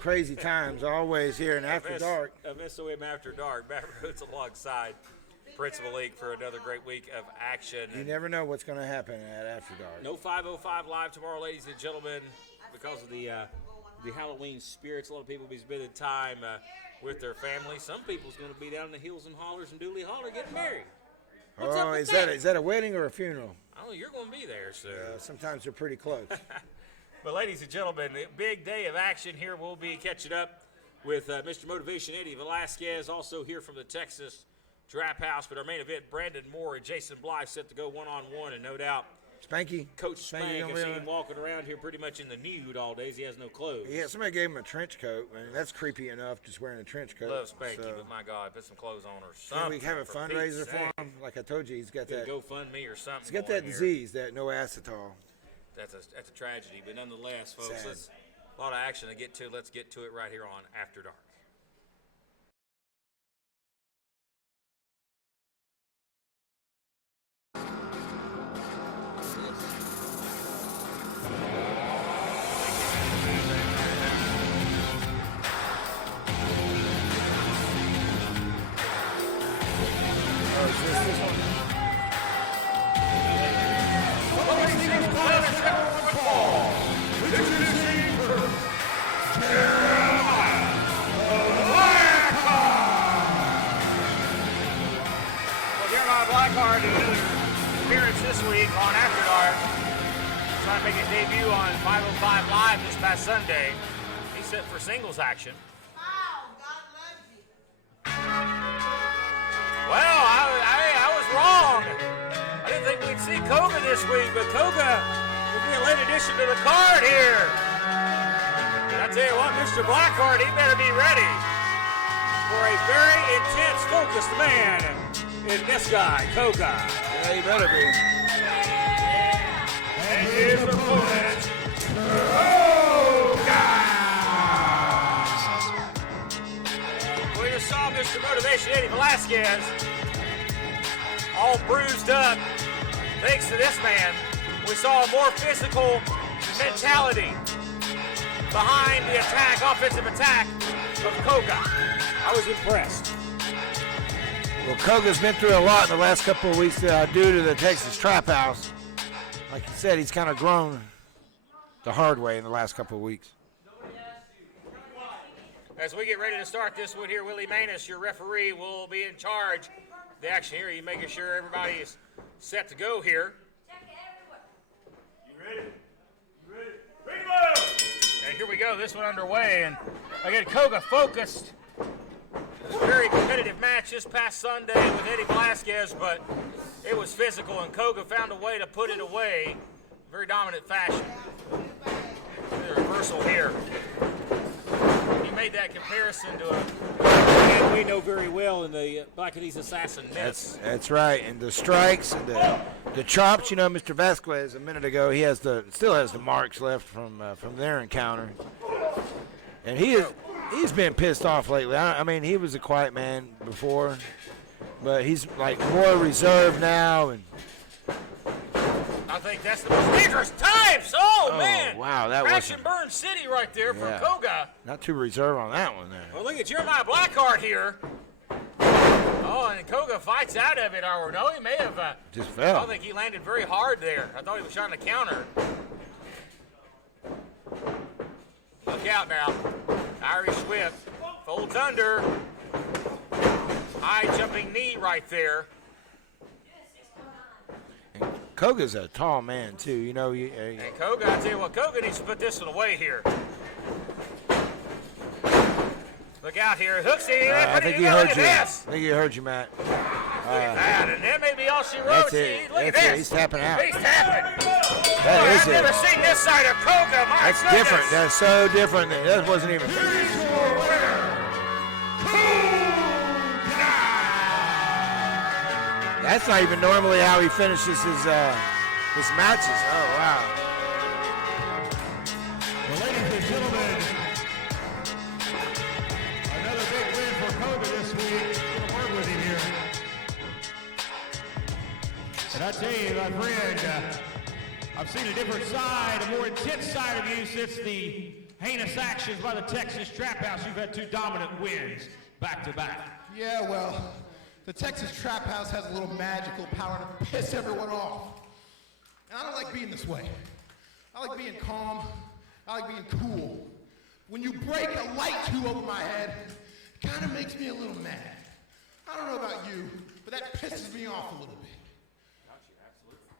crazy times always here in After Dark. MSOM After Dark. Matt Rhodes alongside Principal League for another great week of action. You never know what's going to happen at After Dark. No 505 live tomorrow, ladies and gentlemen, because of the Halloween spirits. A lot of people will be spending time with their family. Some people's going to be down in the hills and hollers and Dooley Holler getting married. What's up with that? Is that a wedding or a funeral? Oh, you're going to be there, so. Sometimes they're pretty close. But, ladies and gentlemen, a big day of action here. We'll be catching up with Mr. Motivation Eddie Velasquez, also here from the Texas Trap House. But our main event, Brandon Moore and Jason Blythe set to go one-on-one, and no doubt Spanky. Coach Spank, I've seen him walking around here pretty much in the nude all day. He has no clothes. Yeah, somebody gave him a trench coat. I mean, that's creepy enough, just wearing a trench coat. Love Spanky, but my God, put some clothes on or something. Can we have a fundraiser for him? Like I told you, he's got that. GoFundMe or something. He's got that disease, that no acetol. That's a tragedy, but nonetheless, folks, a lot of action to get to. Let's get to it right here on After Dark. Blackheart did another appearance this week on After Dark. Trying to make his debut on 505 Live this past Sunday. He's set for singles action. Wow, God loves you. Well, I was wrong. I didn't think we'd see Koga this week, but Koga will be a late addition to the card here. And I tell you what, Mr. Blackheart, he better be ready for a very intense, focused man. Is this guy, Koga. Yeah, he better be. And his opponent, Koga. We just saw Mr. Motivation Eddie Velasquez all bruised up. Thanks to this man, we saw a more physical mentality behind the attack, offensive attack of Koga. I was impressed. Well, Koga's been through a lot in the last couple of weeks due to the Texas Trap House. Like you said, he's kind of grown the hard way in the last couple of weeks. As we get ready to start this one here, Willie Manus, your referee, will be in charge of the action here. You making sure everybody is set to go here. You ready? You ready? Bring them up! And here we go, this one underway. And again, Koga focused. It was a very competitive match this past Sunday with Eddie Velasquez, but it was physical, and Koga found a way to put it away in very dominant fashion. The reversal here. He made that comparison to a man we know very well in the Blackheart's Assassin Nets. That's right, and the strikes, and the chops. You know, Mr. Vasquez a minute ago, he still has the marks left from their encounter, and he's been pissed off lately. I mean, he was a quiet man before, but he's like more reserved now. And I think that's the most dangerous times. Oh man! Wow, that was Crash and burn city right there for Koga. Not too reserved on that one there. Well, look at Jeremiah Blackheart here. Oh, and Koga fights out of it. Or no, he may have just fell. I don't think he landed very hard there. I thought he was trying to counter. Look out now. Irish whip. Folds under. High jumping knee right there. And Koga's a tall man, too. You know. And Koga, I tell you what, Koga needs to put this one away here. Look out here. Hooks it. I think he heard you. I think he heard you, Matt. Look at that. And that may be all she wrote. That's it. Look at That's this. it. He's tapping out. He's tapping. That is I've never seen this side of Koga. My That's goodness. different. That's so different. That wasn't even. That's not even normally how he finishes his matches. Oh, wow. Well, ladies and gentlemen, another big win for Koga this week. Going to work with him here. And I tell you, my friend, I've seen a different side, a more intense side of you since the heinous actions by the Texas Trap House. You've had 2 dominant wins back to back. Yeah, well, the Texas Trap House has a little magical power to piss everyone off. And I don't like being this way. I like being calm. I like being cool. When you break a light tube over my head, it kind of makes me a little mad. I don't know about you, but that pisses me off a little bit.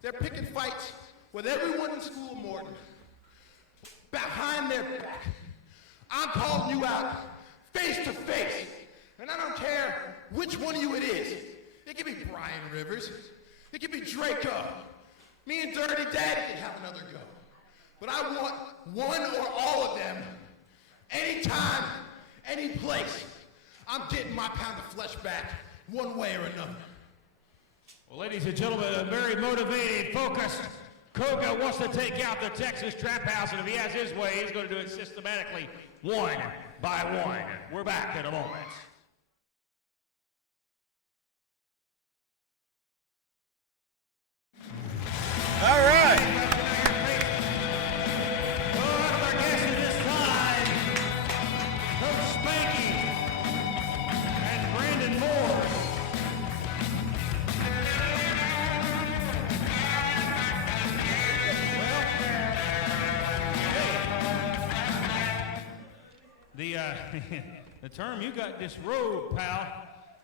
They're picking fights with everyone in School of Morton behind their back. I'm calling you out face to face, and I don't care which one of you it is. It could be Brian Rivers. It could be Draco. Me and Dirty Daddy can have another go. But I want one or all of them, anytime, any place. I'm getting my pound of flesh back one way or another. Well, ladies and gentlemen, a very motivated, focused Koga wants to take out the Texas Trap House, and if he has his way, he's going to do it systematically, one by one. We're back in a moment. All right. Our guest at this time, Coach Spanky and Brandon Moore. The term you got disrobed, pal,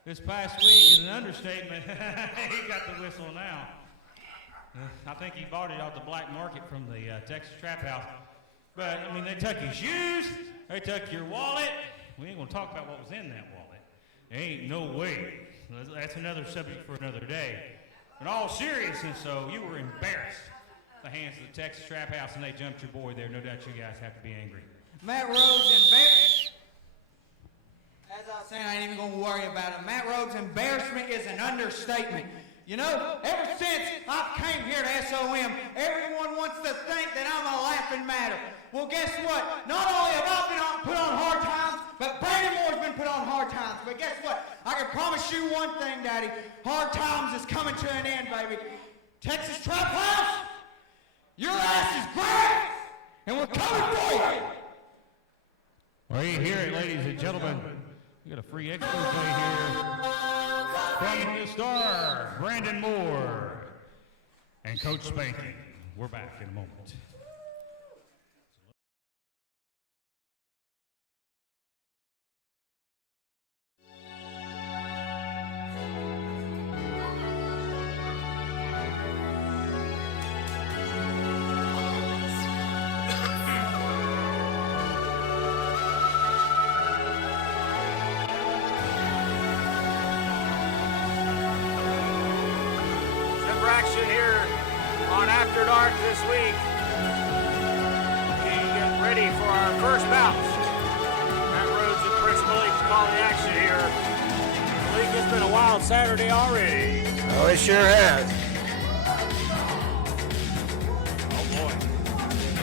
this past week is an understatement. He got the whistle now. I think he bought it off the black market from the Texas Trap House. But, I mean, they took your shoes, they took your wallet. We ain't going to talk about what was in that wallet. There ain't no way. That's another subject for another day. In all seriousness, though, you were embarrassed at the hands of the Texas Trap House, and they jumped your boy there. No doubt you guys have to be angry. Matt Rhodes embarrassed. As I was saying, I ain't even going to worry about it. Matt Rhodes' embarrassment is an understatement. You know, ever since I came here to SOM, everyone wants to think that I'm a laughing matter. Well, guess what? Not only have I been put on hard times, but Brandon Moore's been put on hard times. But guess what? I can promise you one thing, Daddy. Hard times is coming to an end, baby. Texas Trap House, your ass is grass, and we're coming for you. Well, you hear it, ladies and gentlemen. We got a free expose here from the star, Brandon Moore, and Coach Spanky. We're back in a moment. Action here on After Dark this week. We get ready for our first bout. Matt Rhodes and Prince Malik calling the action here. Malik, it's been a wild Saturday already. Oh, it sure has. Oh boy.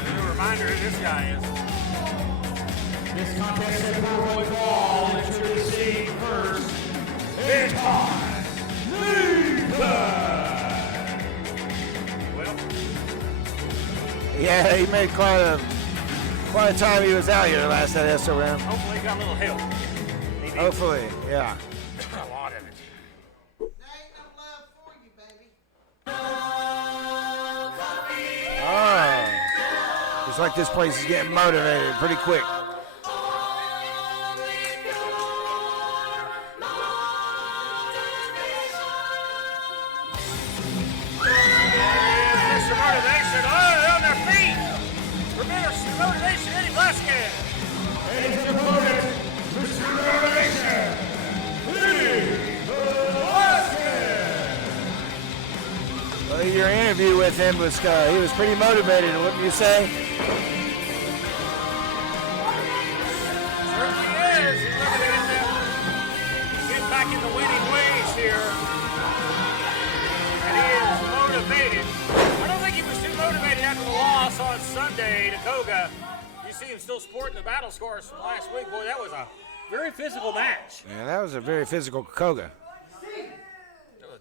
A reminder who this guy is. This contest at four-way ball, introducing first, Anton Nathan. Yeah, he made quite a time he was out here last at SOM. Hopefully he got a little help. Hopefully, yeah. A lot of it. There ain't no love for you, baby. Oh. Looks like this place is getting motivated pretty quick. Your interview with him was, he was pretty motivated, wouldn't you say? Certainly is. He's looking to get back in the winning ways here. And he is motivated. I don't think he was too motivated after the loss on Sunday to Koga. You see him still sporting the battle scars from last week. Boy, that was a very physical match. Yeah, that was a very physical Koga.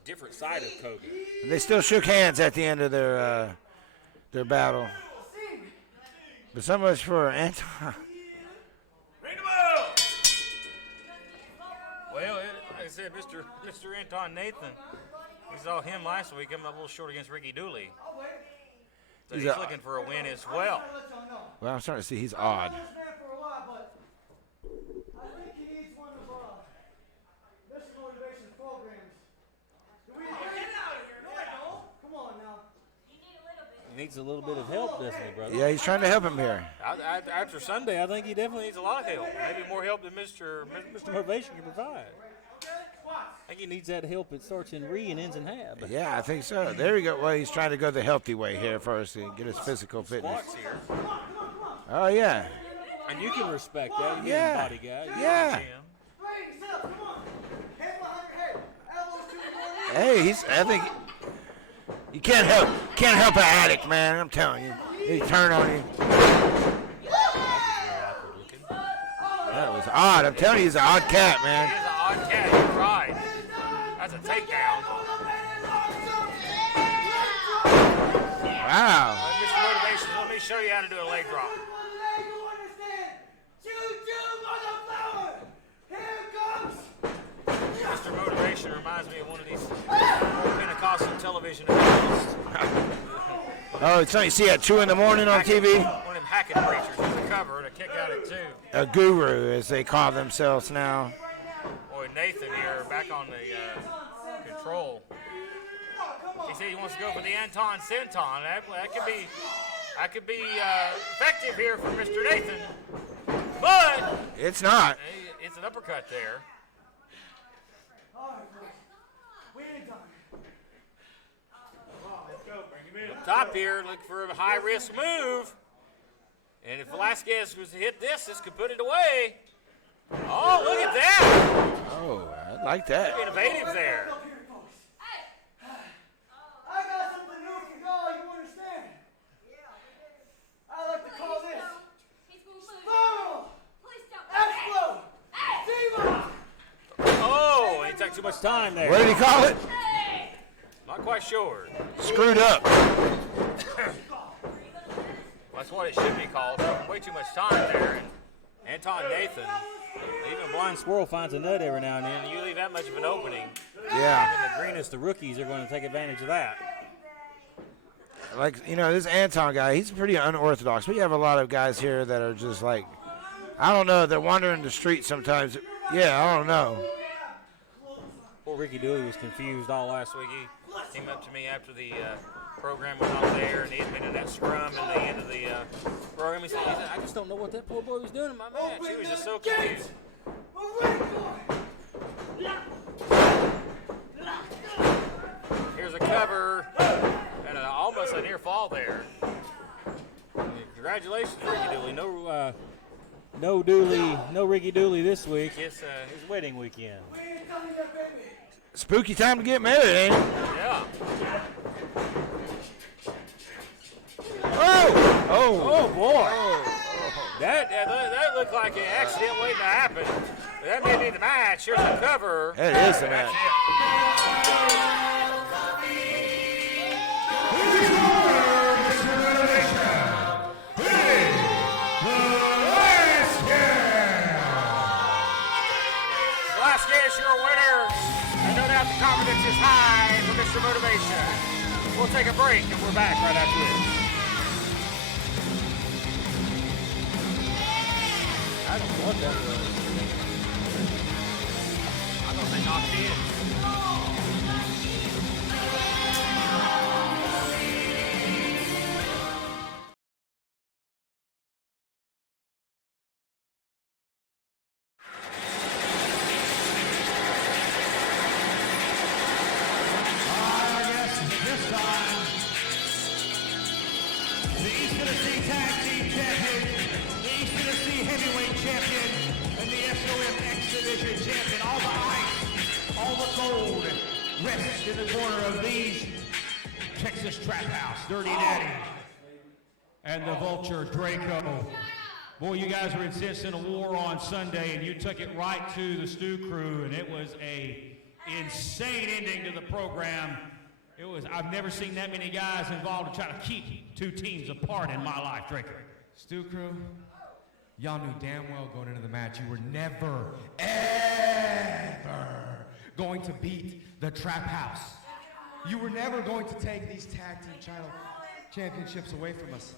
Different side of Koga. And they still shook hands at the end of their battle. But so much for Anton. Ring the bell! Well, like I said, Mr. Anton Nathan, we saw him last week coming up a little short against Ricky Dooley. So he's looking for a win as well. Well, I'm starting to see he's odd. He needs a little bit of help, doesn't he, brother? Yeah, he's trying to help him here. After Sunday, I think he definitely needs a lot of help. Maybe more help than Mr. Motivation can provide. I think he needs that help that starts in re and ends in hab. Yeah, I think so. There you go. Well, he's trying to go the healthy way here first and get his physical fitness. Squats here. Oh, yeah. And you can respect that. You're Yeah. a body guy. Yeah. Hey, I think you can't help an addict, man. I'm telling you. He turn on you. That was odd. I'm telling you, he's an odd cat, man. He is an odd cat. You're right. That's a takedown. Wow. Mr. Motivation, let me show you how to do a leg drop. Mr. Motivation reminds me of one of these Pentecostal television evangelists. Oh, it's something you see at 2 in the morning on TV? One of them hacking preachers with the cover to kick out at 2. A guru, as they call themselves now. Boy, Nathan here back on the control. He said he wants to go for the Anton Senton. That could be effective here for Mr. Nathan. But It's not. it's an uppercut there. Up top here, look for a high-risk move. And if Velasquez was to hit this could put it away. Oh, look at that. Oh, I like that. Innovative there. I got something new for y'all, you understand? I like to call this Spiral Explode Diva! Oh, He took too much time there. What did he call it? not quite sure. Screwed up. That's what it should be called. Way too much time there. And Anton Nathan, Even a blind squirrel finds a nut every now and then. you leave that much of an opening. Yeah. And the greenest, the rookies are going to take advantage of that. Like, this Anton guy, he's pretty unorthodox. We have a lot of guys here that are just like, I don't know, they're wandering the street sometimes. Yeah, I don't know. Poor Ricky Dooley was confused all last week. He came up to me after the program was on there, and he had been in that scrum at the end of the program. He said, I just don't know what that poor boy was doing in my match. He was just so confused. Here's a cover, and almost a near fall there. Congratulations, Ricky Dooley. No Ricky Dooley this week. Yes, His wedding weekend. Spooky time to get married, ain't it? yeah. Oh, Boy. That looked like an accident waiting to happen. That may be the match. Here's the cover. that is the match. Velasquez, your winner. And no doubt the confidence is high for Mr. Motivation. We'll take a break and we're back right after this. I don't know what that was. I thought they knocked in. In the corner of these Texas Trap House, Dirty Daddy, and the Vulture Draco. Boy, you guys were insisting a war on Sunday, and you took it right to the Stew Crew, and it was a insane ending to the program. I've never seen that many guys involved to try to keep two teams apart in my life, Draco. Stu Crew, y'all knew damn well going into the match you were never, ever going to beat the Trap House. You were never going to take these tag team title championships away from us.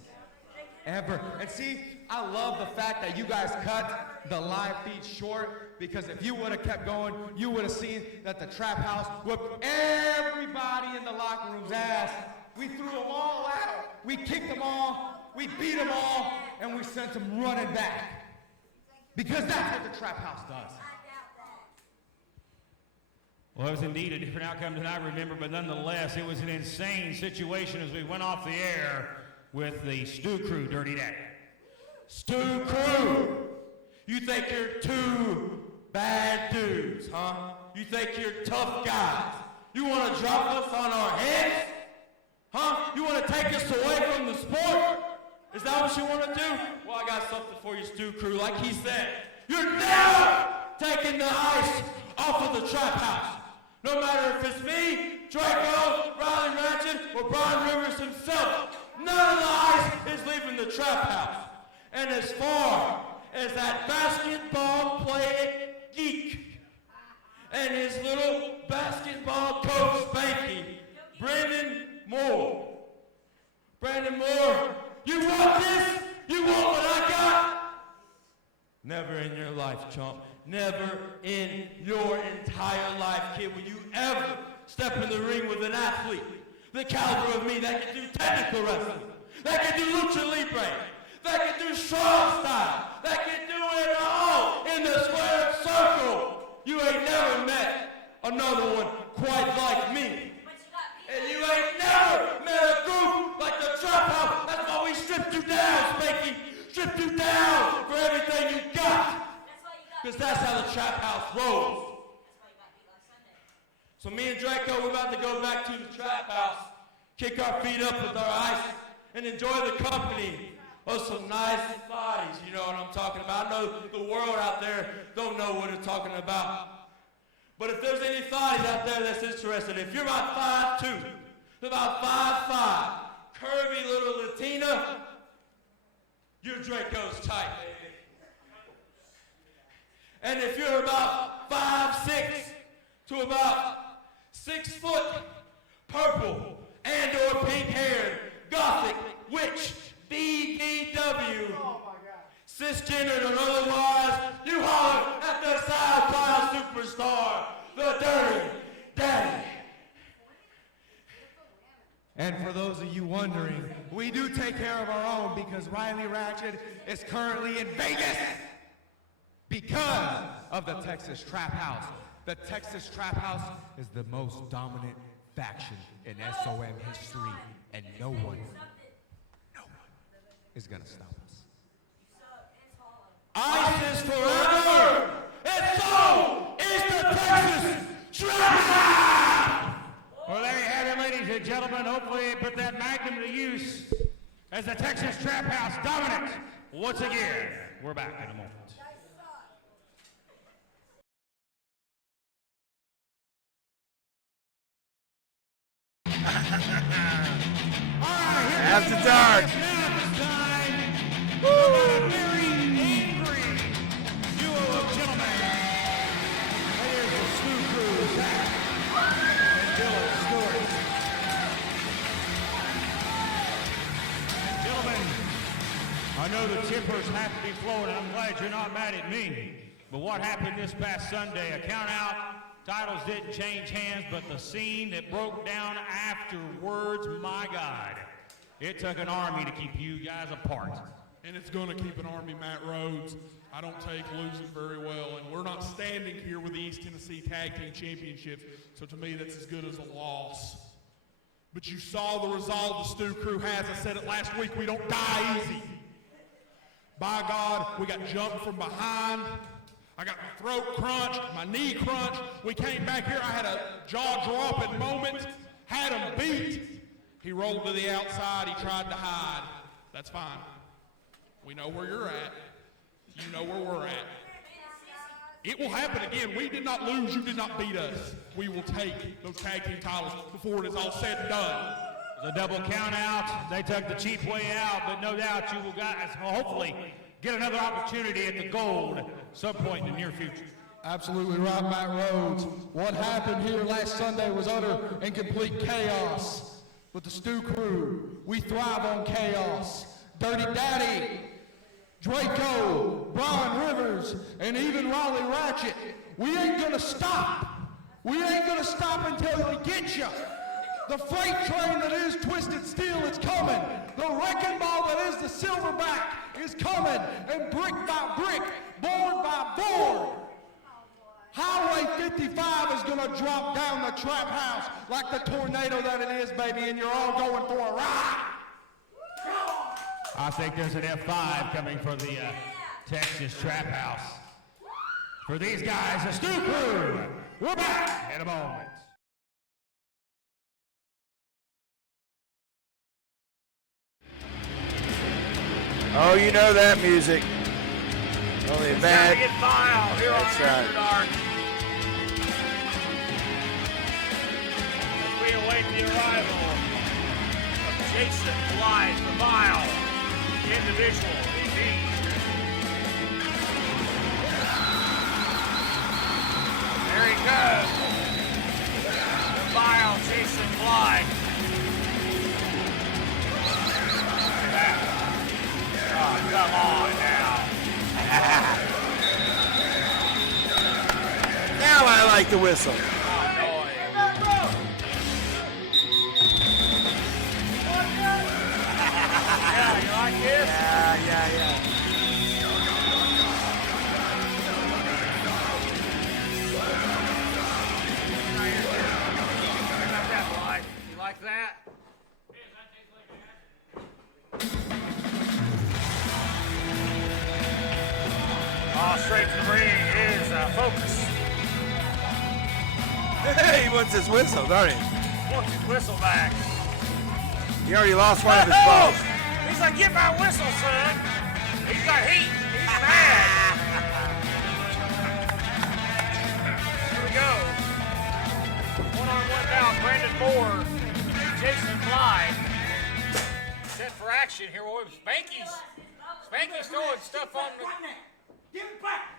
Ever. And see, I love the fact that you guys cut the live feed short, because if you would have kept going, you would have seen that the Trap House whooped everybody in the locker room's ass. We threw them all out. We kicked them all. We beat them all. And we sent them running back. Because that's what the Trap House does. Well, it was indeed a different outcome than I remember, but nonetheless, it was an insane situation as we went off the air with the Stu Crew Dirty Daddy. Stu Crew! You think you're two bad dudes, huh? You think you're tough guys? You want to drop us on our heads? Huh? You want to take us away from the sport? Is that what you want to do? Well, I got something for you, Stu Crew. Like he said, you're never taking the ice off of the Trap House. No matter if it's me, Draco, Riley Ratchet, or Brian Rivers himself, none of the ice is leaving the Trap House. And as far as that basketball playing geek and his little basketball coach Spanky, Brandon Moore. Brandon Moore, you want this? You want what I got? Never in your life, chump. Never in your entire life, kid, will you ever step in the ring with an athlete the caliber of me that can do technical wrestling, that can do lucha libre, that can do strong style, that can do it all in the squared circle. You ain't never met another one quite like me. And you ain't never met a group like the Trap House. That's why we stripped you down, Spanky. Stripped you down for everything you got. Because that's how the Trap House rolls. So me and Draco, we're about to go back to the Trap House, kick our feet up with our ice, and enjoy the company of some nice bodies. You know what I'm talking about. I know the world out there don't know what it's talking about. But if there's any thotties out there that's interested, if you're about 5'2", about 5'5", curvy little Latina, your Draco's tight, baby. And if you're about 5'6" to about 6 foot, purple and or pink haired, gothic, witch, BBW, cisgendered or otherwise, you holler at the SoundCloud superstar, the Dirty Daddy. And for those of you wondering, we do take care of our own because Riley Ratchet is currently in Vegas because of the Texas Trap House. The Texas Trap House is the most dominant faction in SOM history, and no one is gonna stop us. Ice is forever, and so is the Texas Trap House! Well, there you have it, ladies and gentlemen. Hopefully they put that magnum to use as the Texas Trap House dominant once again. We're back in a moment. After dark. A very angry duo of gentlemen. Here's the Stu Crew, Zach and Dylan Stewart. Gentlemen, I know the tempers have to be flowing, and I'm glad you're not mad at me. But what happened this past Sunday, a count out, titles didn't change hands, but the scene that broke down afterwards, my God. It took an army to keep you guys apart. And it's going to keep an army, Matt Rhodes. I don't take losing very well, and we're not standing here with the East Tennessee Tag Team Championships, so to me that's as good as a loss. But you saw the resolve the Stu Crew has. I said it last week, we don't die easy. By God, we got jumped from behind. I got my throat crunched, my knee crunched. We came back here, I had a jaw-dropping moment, had him beat. He rolled to the outside, he tried to hide. That's fine. We know where you're at. You know where we're at. It will happen again. We did not lose, you did not beat us. We will take those tag team titles before it is all said and done. The double count out. They took the cheap way out, but no doubt you will guys will hopefully get another opportunity at the gold some point in the near future. Absolutely right, Matt Rhodes. What happened here last Sunday was utter and complete chaos. With the Stew Crew, we thrive on chaos. Dirty Daddy, Draco, Brian Rivers, and even Raleigh Ratchet. We ain't gonna stop. We ain't gonna stop until we get you. The freight train that is Twisted Steel is coming. The wrecking ball that is the Silverback is coming. And brick by brick, board by board, Highway 55 is gonna drop down the trap house like the tornado that it is, baby, and you're all going for a ride. I think there's an F5 coming for the Texas Trap House. For these guys, the Stew Crew. We're back in a moment. Oh, you know that music. Only It's bad. time to get Vile here That's on right. Afterdark. As we await the arrival of Jason Blythe, the Vile individual, indeed. There he goes. The Vile Jason Blythe. Look at that. Oh, come on now. Now I like the whistle. Yeah, you like this? Yeah. You like that? Straight to the ring is Focus. He wants his whistle, don't he? Wants his whistle back. He already lost one of his balls. He's like, get my whistle, son. He's got heat. He's mad. Here we go. One-on-one now. Brandon Moore, Jason Blythe. Set for action here. Well, Spanky's throwing stuff on the... Give it back.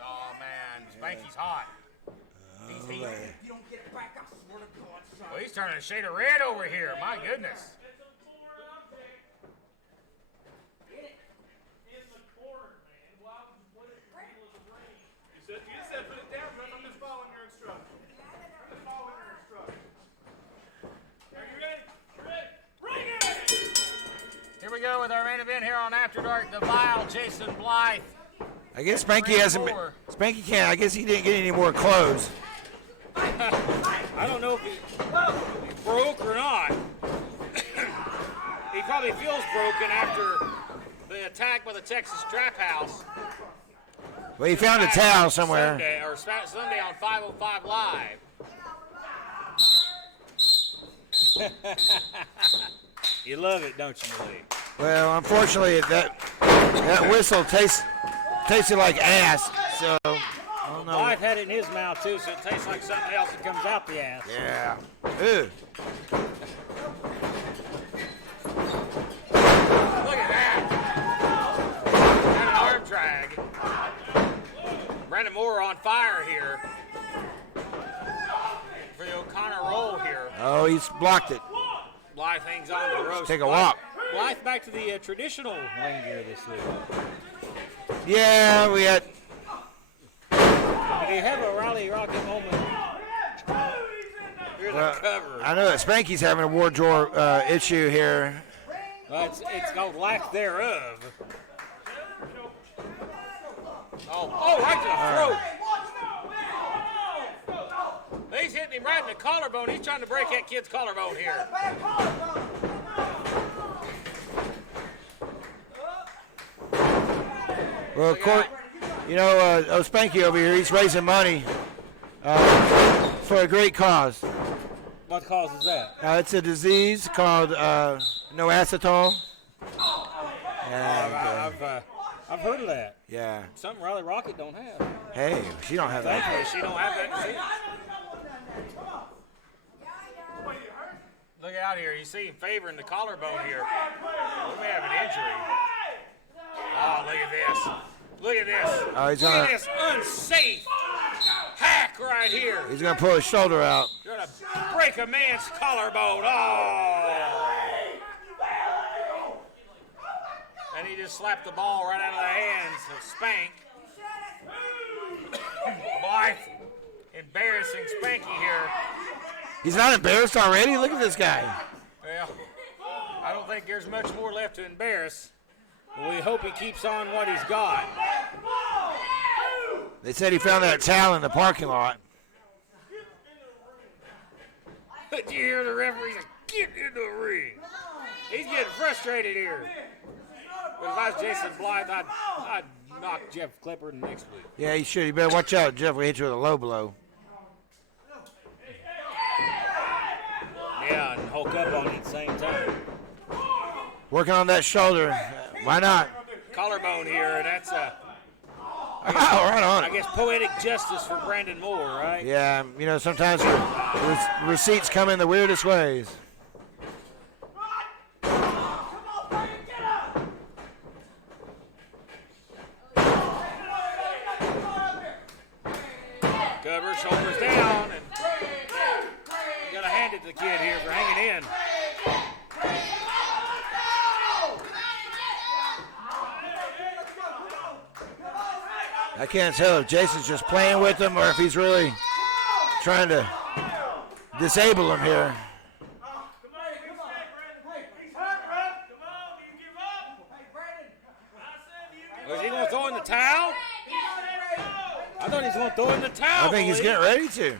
Oh, man. Spanky's hot. He's heated. If you don't get it back, I swear to God, son. Well, he's turning a shade of red over here. My goodness. You said put it down, but I'm just following your instructions. Are you ready? Bring it! Here we go with our main event here on After Dark. The Vile Jason Blythe. I guess Spanky hasn't been. Spanky can't. I guess he didn't get any more clothes. I don't know if he broke or not. He probably feels broken after the attack by the Texas Trap House. Well, he found a towel somewhere. Sunday on 505 Live. You love it, don't you, Malik? Well, unfortunately, that whistle tasted like ass. So I don't know. Blythe had it in his mouth too, so it tastes like something else that comes out the ass. Yeah. Ew. Look at that. Got an arm drag. Brandon Moore on fire here. For the O'Connor roll here. Oh, he's blocked it. Blythe hangs on to the ropes. Take a walk. Blythe back to the traditional ring gear this week. Yeah, we had. Did he have a Raleigh Rocket moment? Here's Well, a cover. I know that Spanky's having a wardrobe issue here. Well, it's called lack thereof. Oh, right to the throat. He's hitting him right in the collarbone. He's trying to break that kid's collarbone here. Well, you know, Spanky over here, he's raising money for a great cause. What causes that? It's a disease called no acetol. I've heard of that. Yeah. Something Raleigh Rocket don't have. Hey, she don't have that. Thankfully, she don't have that disease. Look out here. You see him favoring the collarbone here. We may have an injury. Oh, look at this. Look at this. Oh, he's look gonna, at this unsafe hack right here. he's going to pull his shoulder out. You're going to break a man's collarbone. Oh. And he just slapped the ball right out of the hands of Spank. Blythe embarrassing Spanky here. He's not embarrassed already? Look at this guy. Well, I don't think there's much more left to embarrass. We hope he keeps on what he's got. They said he found that towel in the parking lot. Did you hear the referee say, get in the ring? He's getting frustrated here. But if I was Jason Blythe, I'd knock Jeff Clippard next week. Yeah, he should. You better watch out. Jeff will hit you with a low blow. Yeah, and Hulk up on you at the same time. Working on that shoulder. Why not? Collarbone here, that's Oh, right on. I guess poetic justice for Brandon Moore, right? Yeah, you know, sometimes receipts come in the weirdest ways. Cover, shoulders down, and you gotta hand it to the kid here for hanging in. I can't tell if Jason's just playing with him or if he's really trying to disable him here. Was he gonna throw in the towel? I thought he was gonna throw in the towel. I think he's getting ready to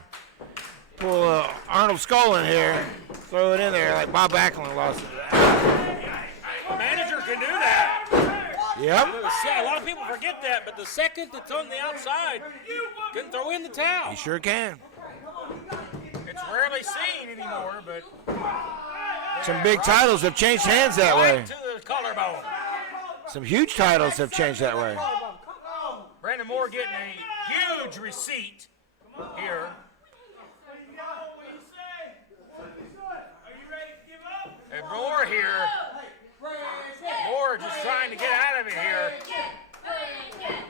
pull Arnold Skull in here, throw it in there like Bob Backlund lost it. Manager can do that. Yep. A lot of people forget that, but the second that's on the outside can throw in the towel. He sure can. It's rarely seen anymore, but Some big titles have changed hands that way. right to the collarbone. Some huge titles have changed that way. Brandon Moore getting a huge receipt here. And Moore here. Moore just trying to get out of it here.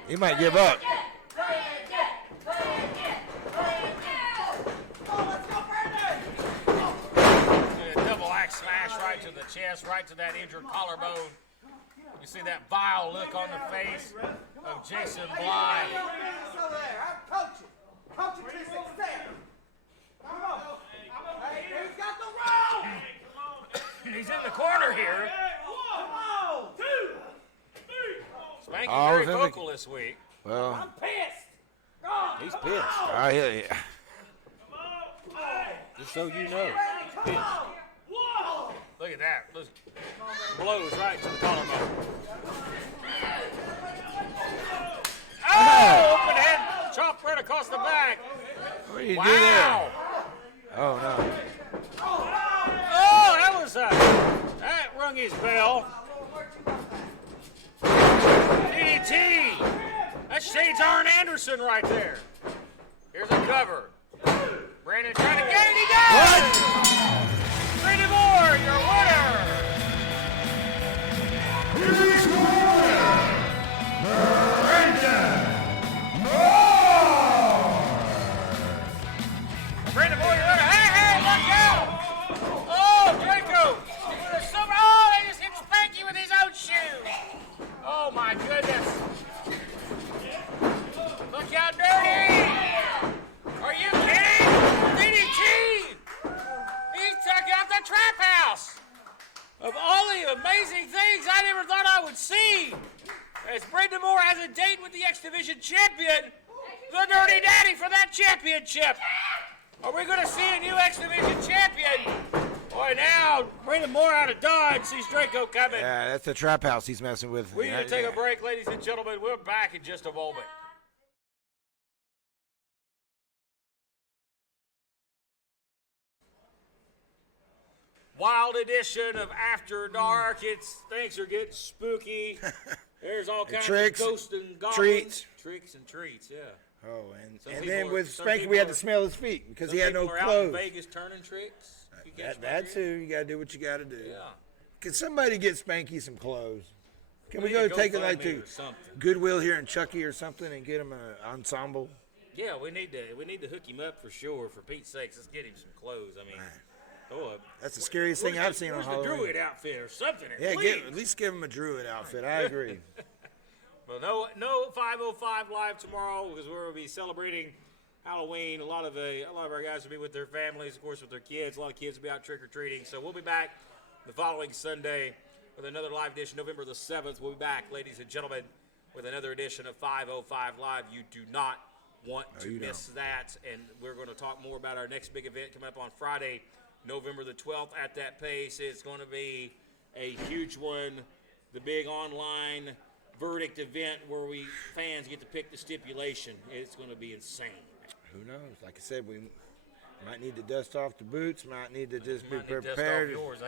He might give up. A double axe smash right to the chest, right to that injured collarbone. You see that vile look on the face of Jason Blythe. He's in the corner here. Spanky's very vocal this week. Well, He's pissed. I hear you. Just so you know. He's pissed. Look at that. Those blows right to the collarbone. Oh, open head chop right across the back. What do you Wow. do there? Oh, no. Oh, that rung his bell. DDT. That's Shades Arn Anderson right there. Here's a cover. Brandon trying to gain. He does. What? Brandon Moore, your winner. Here's your winner, Brandon Moore! Brandon Moore, your winner. Hey, look out. Oh, Draco. Oh, they just hit Spanky with his own shoe. Oh, my goodness. Look how dirty. Are you kidding? DDT. He took out the trap house. Of all the amazing things I never thought I would see, as Brandon Moore has a date with the X Division champion, the Dirty Daddy for that championship. Are we going to see a new X Division champion? Boy, now Brandon Moore out of Dodge sees Draco coming. Yeah, that's the trap house he's messing with. We need to take a break, ladies and gentlemen. We're back in just a moment. Wild edition of After Dark. Things are getting spooky. There's all kinds tricks, of ghosts and goblins. treats. Tricks and treats, yeah. Oh, Some and people then are- with some Spanky, people we had to are- smell his feet because he had no Some people are clothes. out in Vegas turning tricks. You catch my That's who. drift? You got to do what you got to do. Yeah. Can somebody get Spanky some clothes? Can we need go to take it GoFundMe like to or something. Goodwill here in Chucky or something and get him an ensemble? Yeah, we need to hook him up for sure. For Pete's sakes, let's get him some clothes. I mean, That's the scariest thing I've seen on where's the Halloween. druid outfit or something? Yeah, please. at least give him a druid outfit. I agree. Well, no 505 live tomorrow because we're going to be celebrating Halloween. A lot of our guys will be with their families, of course, with their kids. A lot of kids will be out trick or treating. So we'll be back the following Sunday with another live edition. November the 7th, we'll be back, ladies and gentlemen, with another edition of 505 Live. You do not want to miss that. And we're going to talk more about our next big event coming up on Friday, November the 12th at that pace. It's going to be a huge one, the big online verdict event where fans get to pick the stipulation. It's going to be insane. Who knows? Like I said, we might need to dust off the boots. Might need to just be Might need to prepared. dust off yours.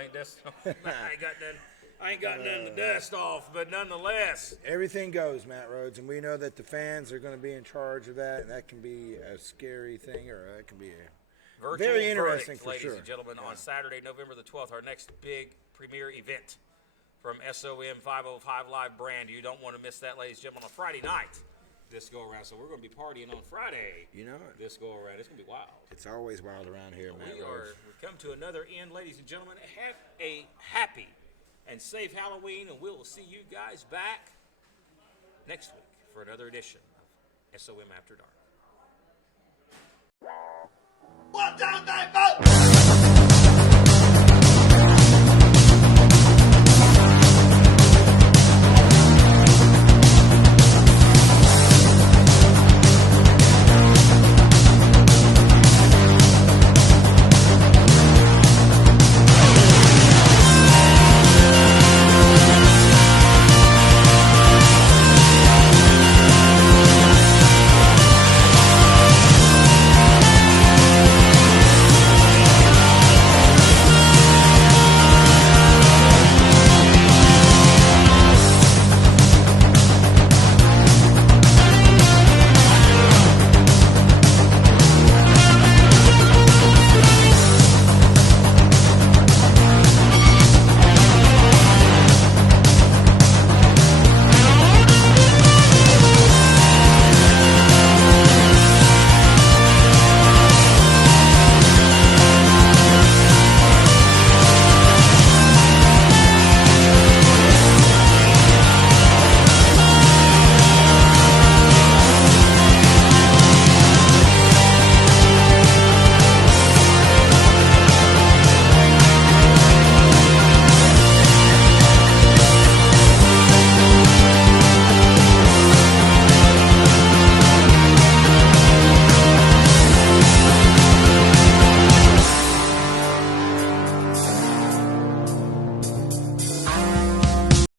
I ain't got none to dust off, but nonetheless. Everything goes, Matt Rhodes, and we know that the fans are going to be in charge of that, and that can be a scary thing, or that can be a Virtual very interesting verdict, for ladies sure. and gentlemen, on Saturday, November the 12th, our next big premier event from SOM 505 Live brand. You don't want to miss that, ladies and gentlemen, on Friday night this go around. So we're going to be partying on Friday. You know it. This go around. It's going to be wild. It's always wild around here, Matt Rhodes. We've come to another end, ladies and gentlemen. Have a happy and safe Halloween, and we'll see you guys back next week for another edition of SOM After Dark. 1, 2, 3, 4.